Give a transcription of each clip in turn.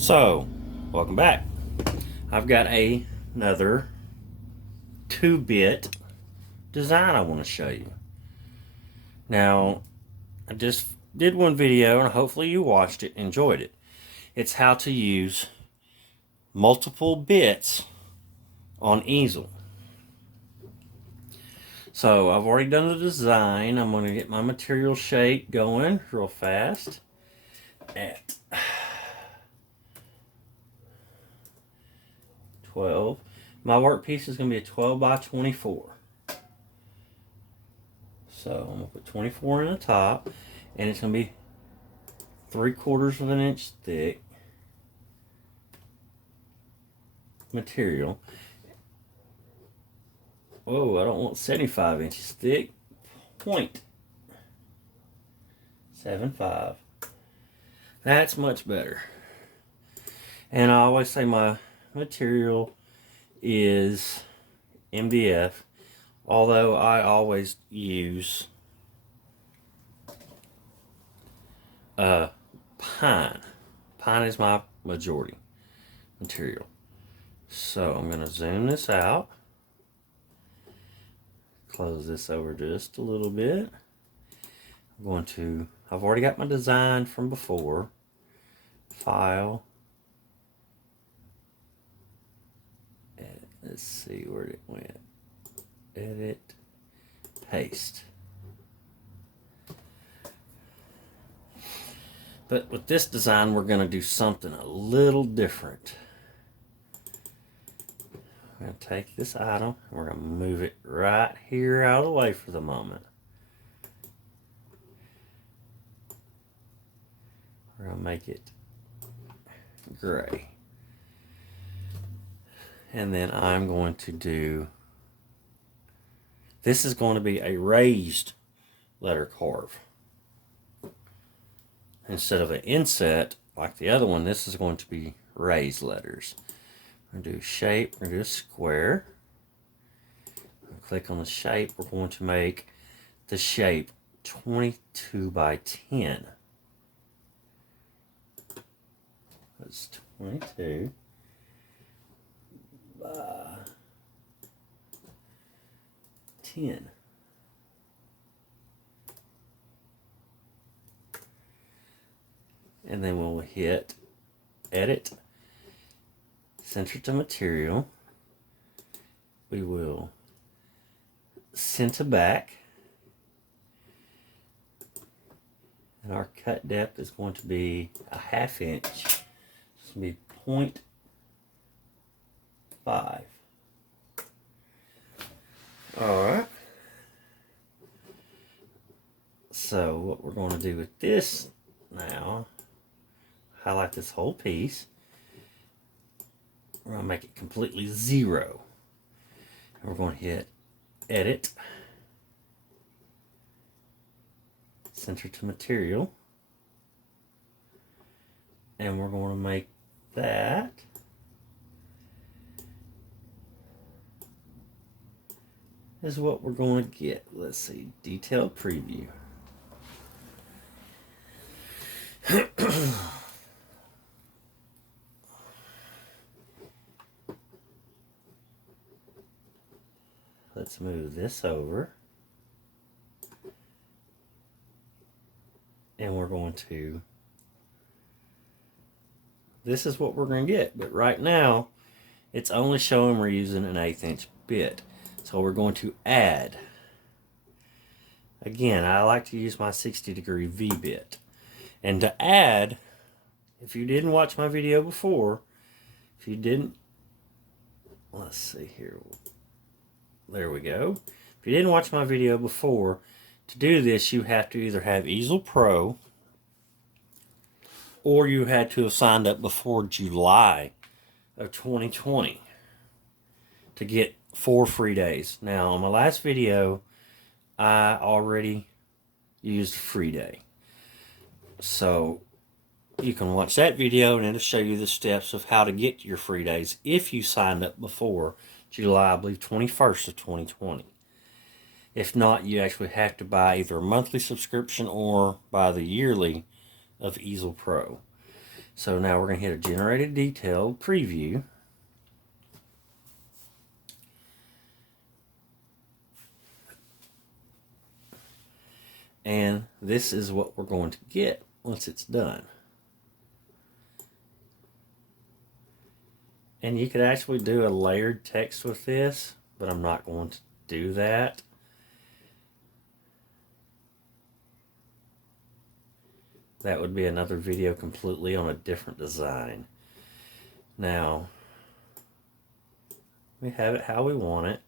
So, welcome back. I've got another 2-bit design I want to show you. Now, I just did one video and hopefully you watched it, enjoyed it. It's how to use multiple bits on easel. So, I've already done the design. I'm going to get my material shape going real fast at 12. My workpiece is going to be a 12 by 24. So I'm going to put 24 in the top, and it's going to be 3/4 of an inch thick material. Oh, I don't want 75 inches thick. 0.75. That's much better. And I always say my material is MDF, although I always use pine. Pine is my majority material. So I'm going to zoom this out. Close this over just a little bit. I've already got my design from before. File. Let's see where it went. Edit. Paste. But with this design, we're going to do something a little different. I'm going to take this item, and we're going to move it right here out of the way for the moment. We're going to make it gray. And then I'm going to do, this is going to be a raised letter carve. Instead of an inset like the other one, this is going to be raised letters. I'm going to do shape, we're going to do a square. Click on the shape, we're going to make the shape 22 by 10. That's 22 by 10. And then we'll hit edit, center to material. We will center back. And our cut depth is going to be a 1/2 inch. It's going to be 0.5. Alright. So what we're going to do with this now, highlight this whole piece. We're going to make it completely 0. And we're going to hit edit, center to material, and we're going to make that is what we're going to get. Let's see, detailed preview. Let's move this over. And we're going to, this is what we're going to get. But right now, it's only showing we're using an 1/8 inch bit. So we're going to add. Again, I like to use my 60-degree V bit. And to add, if you didn't watch my video before, if you didn't, let's see here. There we go. If you didn't watch my video before, to do this, you have to either have Easel Pro or you had to have signed up before July of 2020 to get 4 free days. Now, on my last video, I already used free day. So, you can watch that video and it'll show you the steps of how to get your free days if you signed up before July, I believe, 21st of 2020. If not, you actually have to buy either a monthly subscription or buy the yearly of Easel Pro. So now we're going to hit a generated detail preview. And this is what we're going to get once it's done. And you could actually do a layered text with this, but I'm not going to do that. That would be another video completely on a different design. Now, we have it how we want it.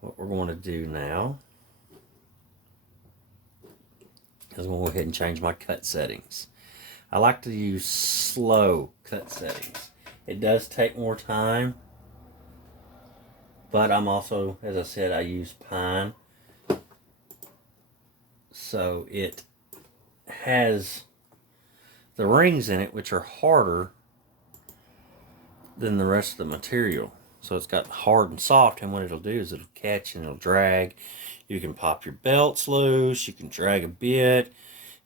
What we're going to do now is I'm going to go ahead and change my cut settings. I like to use slow cut settings. It does take more time, but I'm also, as I said, I use pine. So it has the rings in it, which are harder than the rest of the material. So it's got hard and soft, and what it'll do is it'll catch and it'll drag. You can pop your belts loose, you can drag a bit,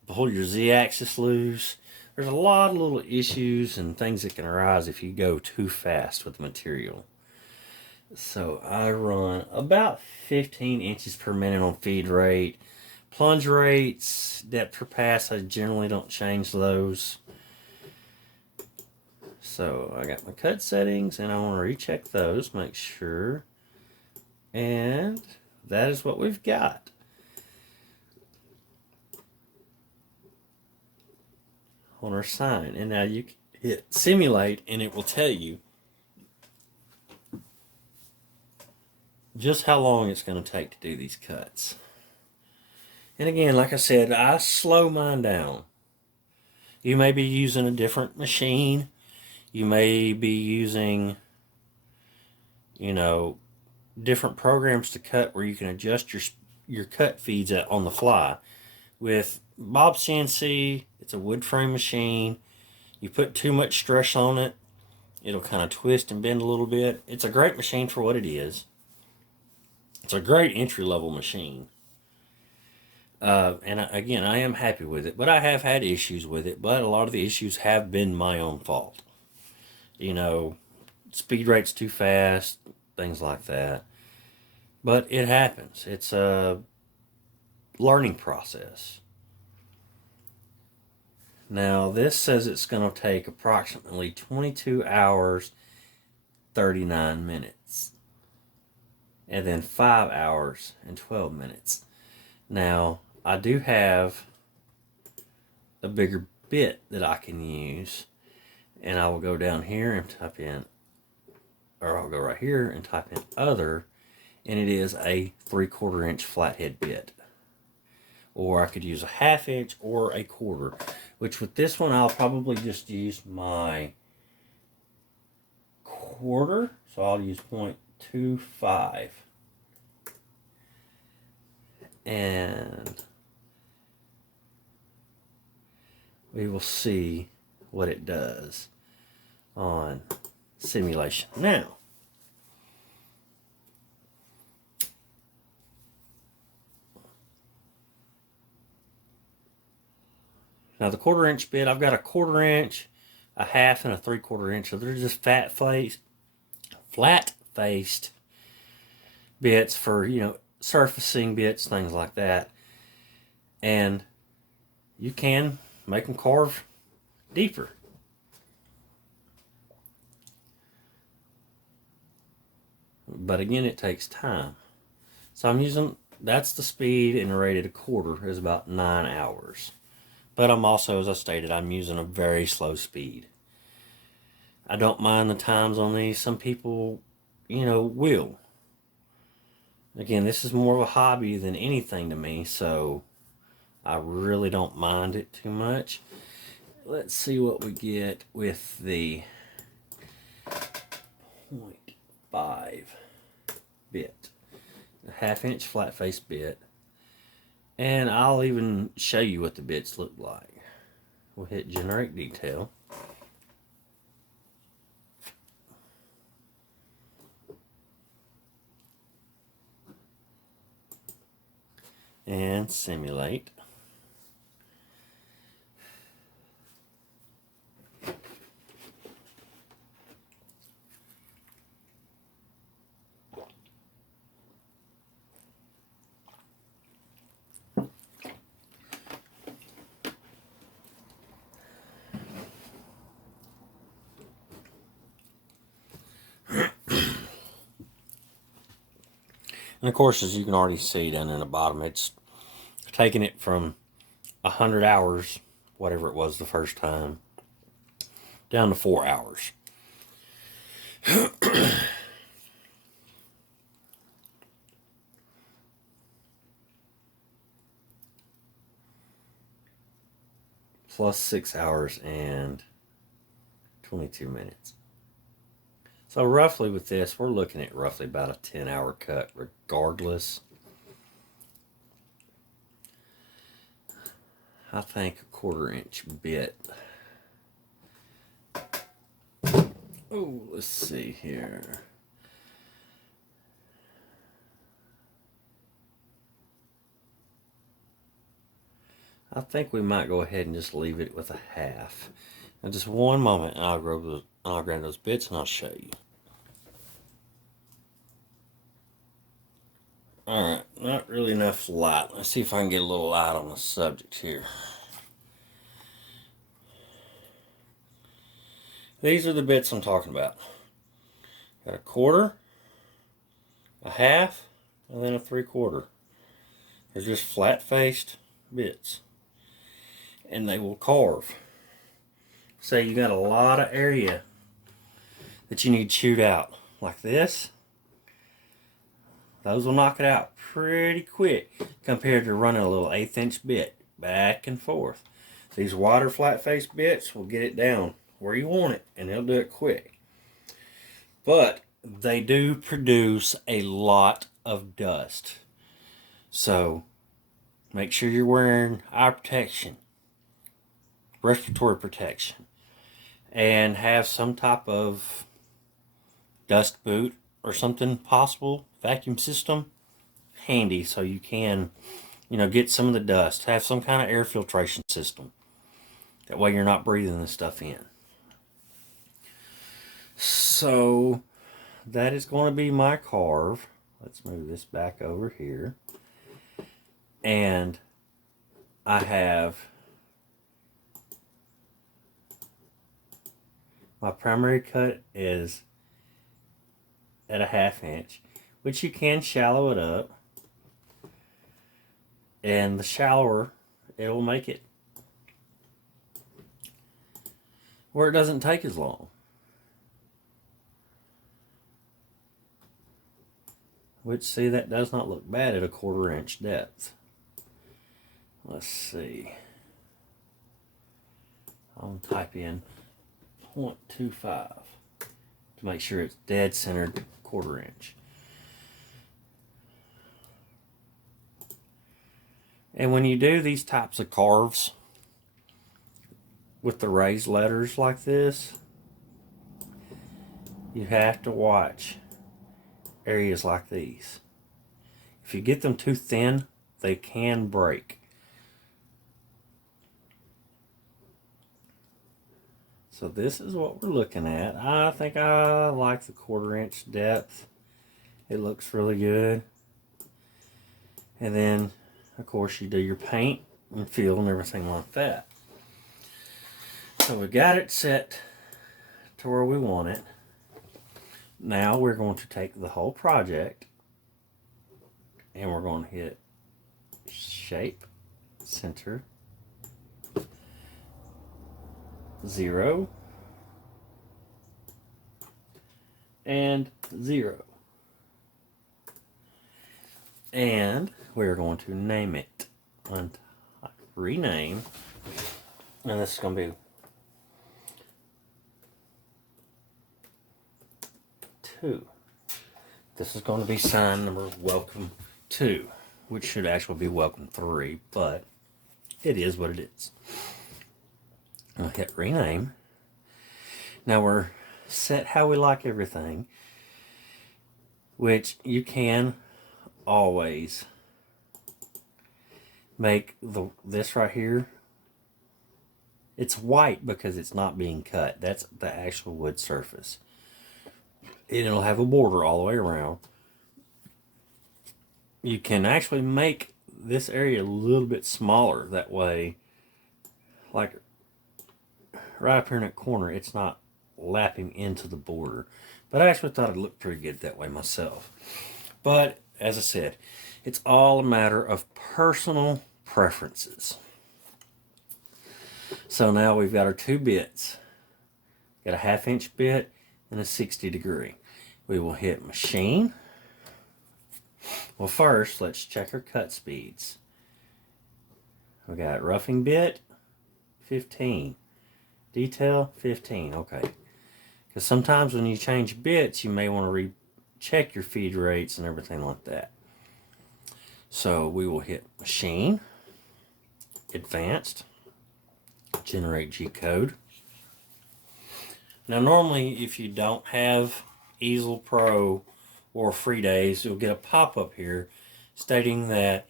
pull your Z-axis loose. There's a lot of little issues and things that can arise if you go too fast with the material. So I run about 15 inches per minute on feed rate. Plunge rates, depth per pass, I generally don't change those. So I got my cut settings and I want to recheck those, make sure. And that is what we've got. On our sign. And now you can hit simulate and it will tell you just how long it's going to take to do these cuts. And again, like I said, I slow mine down. You may be using a different machine. You may be using, different programs to cut where you can adjust your cut feeds on the fly. With Bob CNC, it's a wood frame machine. You put too much stress on it, it'll kind of twist and bend a little bit. It's a great machine for what it is. It's a great entry-level machine. And again, I am happy with it, but I have had issues with it, but a lot of the issues have been my own fault. Speed rate's too fast, things like that. But it happens. It's a learning process. Now, this says it's going to take approximately 22 hours, 39 minutes. And then 5 hours and 12 minutes. Now, I do have a bigger bit that I can use. And I will go down here and type in, or I'll go right here and type in other. And it is a 3/4 inch flathead bit. Or I could use a 1/2 inch or a 1/4. Which with this one, I'll probably just use my 1/4. So I'll use 0.25. And we will see what it does on simulation. Now, the 1/4 inch bit, I've got a 1/4 inch, a 1/2, and a 3/4 inch. So they're just flat-faced bits for, surfacing bits, things like that. And you can make them carve deeper. But again, it takes time. So I'm using, that's the speed, and rated 1/4 is about 9 hours. But I'm also, as I stated, I'm using a very slow speed. I don't mind the times on these. Some people, will. Again, this is more of a hobby than anything to me, so I really don't mind it too much. Let's see what we get with the 0.5 bit. A 1/2 inch flat face bit. And I'll even show you what the bits look like. We'll hit generate detail. And simulate. And of course, as you can already see down in the bottom, it's taking it from 100 hours, whatever it was the first time, down to 4 hours. Plus 6 hours and 22 minutes. So roughly with this, we're looking at roughly about a 10-hour cut regardless. I think a 1/4 inch bit. Oh, let's see here. I think we might go ahead and just leave it with a 1/2. Now just one moment and I'll grab those bits and I'll show you. Alright, not really enough light. Let's see if I can get a little light on the subject here. These are the bits I'm talking about. Got a 1/4, a 1/2, and then a 3/4. They're just flat-faced bits. And they will carve. Say you got a lot of area that you need chewed out, like this. Those will knock it out pretty quick compared to running a little 1/8 inch bit back and forth. These wider flat-faced bits will get it down where you want it, and they'll do it quick. But they do produce a lot of dust. So make sure you're wearing eye protection, respiratory protection, and have some type of dust boot or something possible, vacuum system handy so you can, get some of the dust. Have some kind of air filtration system. That way you're not breathing this stuff in. So that is going to be my carve. Let's move this back over here. And I have my primary cut is at a 1/2 inch, which you can shallow it up. And the shallower it will make it, where it doesn't take as long. Which, see, that does not look bad at a 1/4 inch depth. Let's see. I'll type in 0.25 to make sure it's dead centered 1/4 inch. And when you do these types of carves with the raised letters like this, you have to watch areas like these. If you get them too thin, they can break. So this is what we're looking at. I think I like the 1/4 inch depth. It looks really good. And then, of course, you do your paint and fill and everything like that. So we got it set to where we want it. Now we're going to take the whole project and we're going to hit shape, center, 0, and 0. And we're going to name it. Rename. And this is going to be 2. This is going to be sign number welcome 2, which should actually be welcome 3, but it is what it is. I'll hit rename. Now we're set how we like everything, which you can always make this right here. It's white because it's not being cut. That's the actual wood surface. It'll have a border all the way around. You can actually make this area a little bit smaller. That way, like right up here in that corner, it's not lapping into the border. But I actually thought it looked pretty good that way myself. But as I said, it's all a matter of personal preferences. So now we've got our 2 bits. Got a 1/2 inch bit and a 60 degree. We will hit machine. Well, first, let's check our cut speeds. We got roughing bit, 15. Detail, 15. Okay. Because sometimes when you change bits, you may want to recheck your feed rates and everything like that. So we will hit machine, advanced, generate G code. Now normally if you don't have Easel Pro or free days, you'll get a pop-up here stating that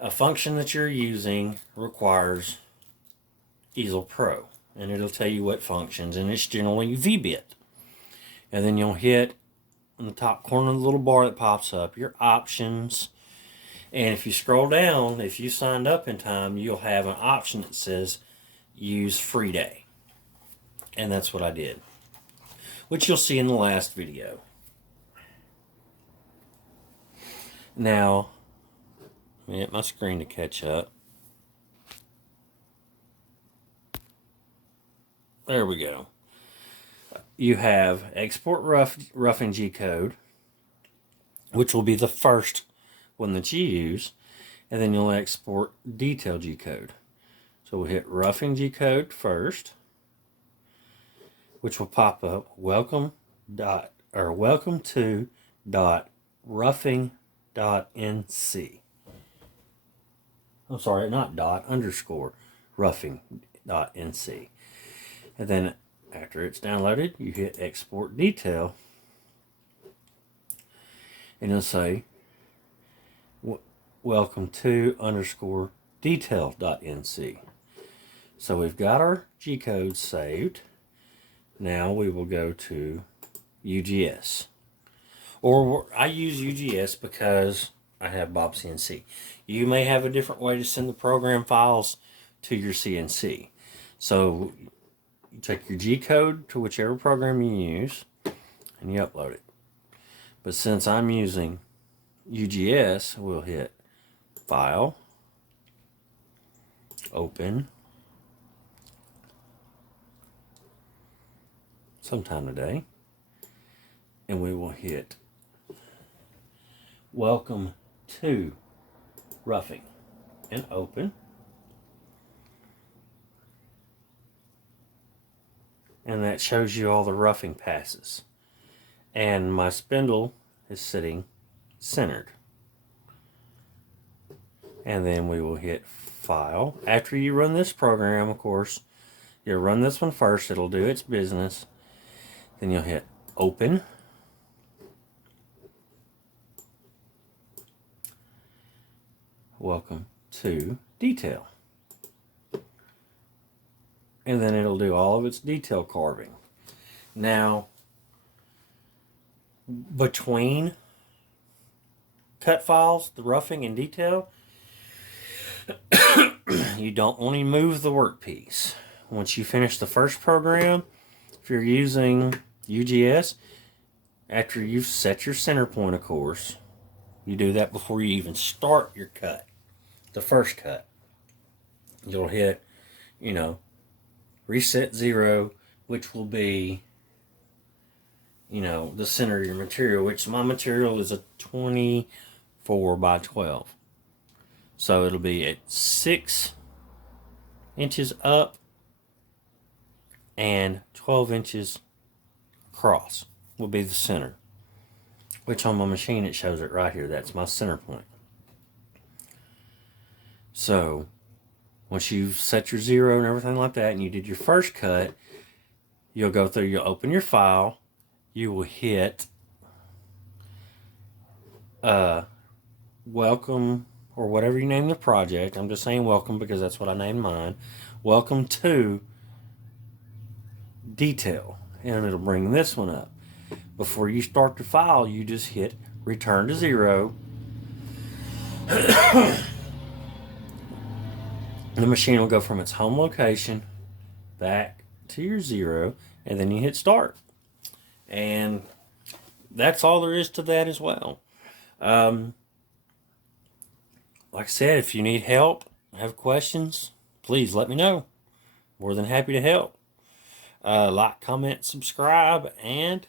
a function that you're using requires Easel Pro, and it'll tell you what functions, and it's generally VBit. And then you'll hit in the top corner of the little bar that pops up your options, and if you scroll down, if you signed up in time, you'll have an option that says use free day, and that's what I did, which you'll see in the last video. Now let me get my screen to catch up. There we go. You have export roughing G code, which will be the first one that you use, and then you'll export detail G code. So we'll hit roughing G code first, which will pop up welcome to roughing.nc. I'm sorry, not dot, underscore roughing.nc. And then after it's downloaded, you hit export detail, and it'll say welcome to underscore detail.nc. So we've got our G code saved. Now we will go to UGS, or I use UGS because I have Bob CNC. You may have a different way to send the program files to your CNC. So you take your G code to whichever program you use and you upload it. But since I'm using UGS, we'll hit File, Open, sometime today, and we will hit Welcome to Roughing and Open. And that shows you all the roughing passes. And my spindle is sitting centered. And then we will hit File. After you run this program, of course, you'll run this one first. It'll do its business. Then you'll hit Open. Welcome to Detail. And then it'll do all of its detail carving. Now, between cut files, the roughing and detail, you don't want to move the workpiece. Once you finish the first program, if you're using UGS, after you've set your center point, of course, you do that before you even start your cut, the first cut. You'll hit, reset 0, which will be, the center of your material, which my material is a 24 by 12. So it'll be at 6 inches up and 12 inches across will be the center, which on my machine it shows it right here. That's my center point. So once you've set your 0 and everything like that, and you did your first cut, you'll go through, you'll open your file, you will hit welcome, or whatever you name the project. I'm just saying welcome because that's what I named mine. Welcome to Detail, and it'll bring this one up. Before you start the file, you just hit return to 0. The machine will go from its home location back to your 0, and then you hit start. And that's all there is to that as well. Like I said, if you need help, have questions, please let me know. More than happy to help. Like, comment, subscribe, and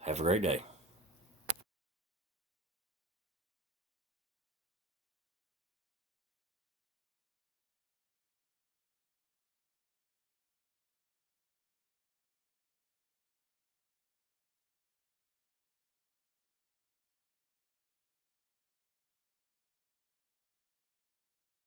have a great day.